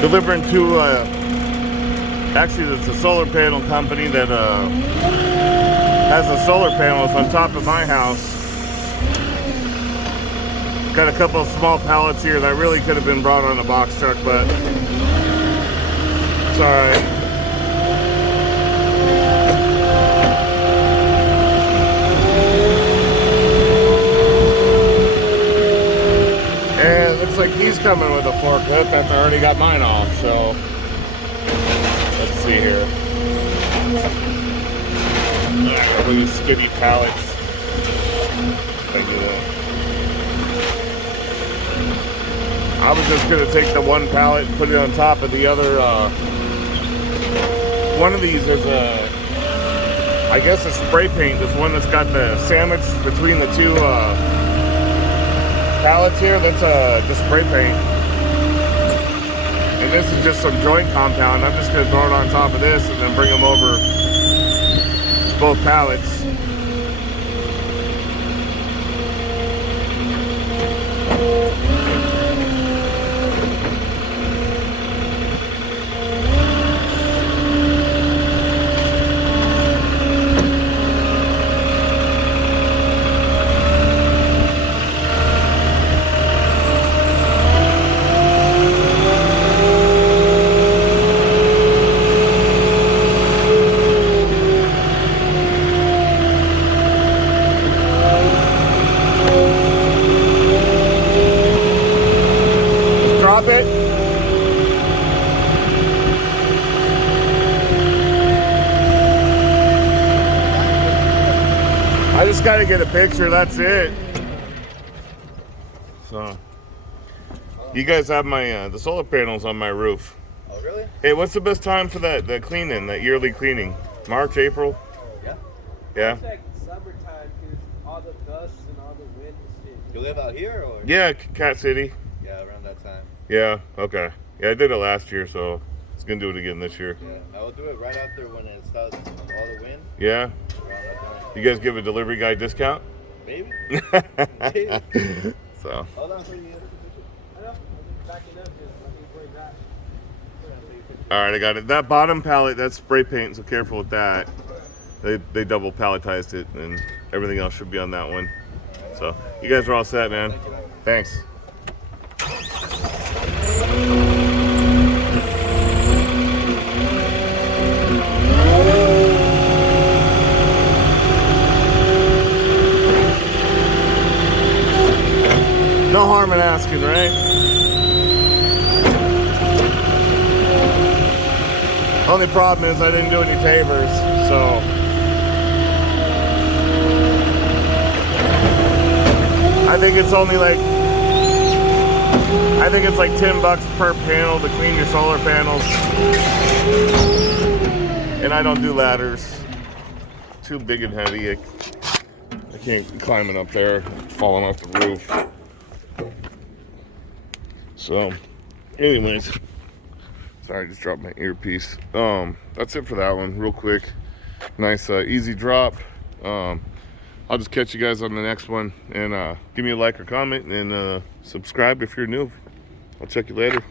delivering to actually it's a solar panel company that has the solar panels on top of my house. Got a couple of small pallets here that really could have been brought on a box truck, but it's alright. And it looks like he's coming with a forklift after I already got mine off, so let's see here. Look at these skinny pallets. Thank you. I was just gonna take the one pallet and put it on top of the other. One of these is I guess a spray paint. This one that's got the sandwich between the two pallets here. That's just spray paint. And this is just some joint compound. I'm just gonna throw it on top of this and then bring them over both pallets. It. I just gotta get a picture, that's it. So you guys have my the solar panels on my roof. Oh really? Hey, what's the best time for the cleaning, that yearly cleaning? March, April? Yeah. Yeah? It's like summertime because all the dust and all the wind and shit. You live out here or? Yeah, Cat City. Yeah, around that time. Yeah, okay. Yeah, I did it last year, so I was gonna do it again this year. Yeah, I will do it right after when it starts all the wind. Yeah? You guys give a delivery guy discount? Maybe. So. Hold on for you. I know. I'm just backing up just let me bring that. Alright, I got it. That bottom pallet, that's spray paint, so careful with that. They double palletized it, and everything else should be on that one. So, you guys are all set, man. Thanks. No harm in asking, right? Only problem is I didn't do any favors, so I think it's like $10 per panel to clean your solar panels. And I don't do ladders. Too big and heavy. I can't be climbing up there, falling off the roof. So, anyways, sorry, I just dropped my earpiece. That's it for that one, real quick. Nice, easy drop. I'll just catch you guys on the next one, and give me a like or comment, and subscribe if you're new. I'll check you later.